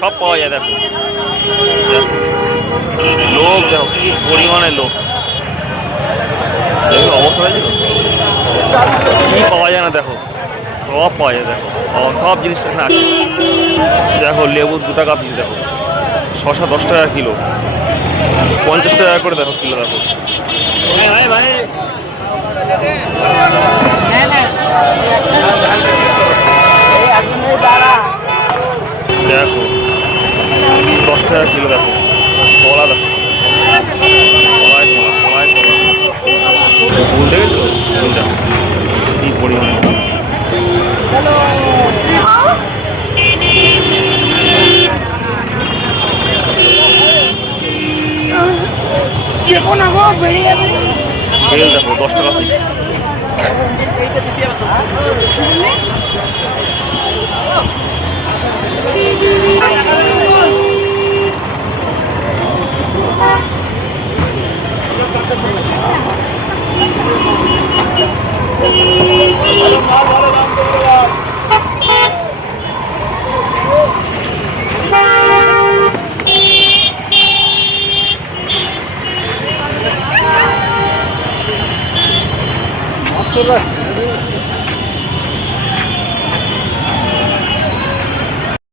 সব পাওয়া যায়। দেখো লোক, দেখো কি পরিমাণে লোক, দেখো অবস্থা হয়েছিল কি পাওয়া যায় না। দেখো সব পাওয়া যায়, দেখো সব জিনিসটা এখানে আছে। দেখো লেবু 2 টাকা পিস, দেখো শশা 10 টাকা কিলো, 50 টাকা করে দেখো কিলো। দেখো দেখো 10 টাকা কিলো। দেখো কলা, দেখো কলায় কলা, কলায় কলা, ফুল দেখেছো ফুলটা কি পরিমাণে। বেল দেখো 10 টাকা পিস।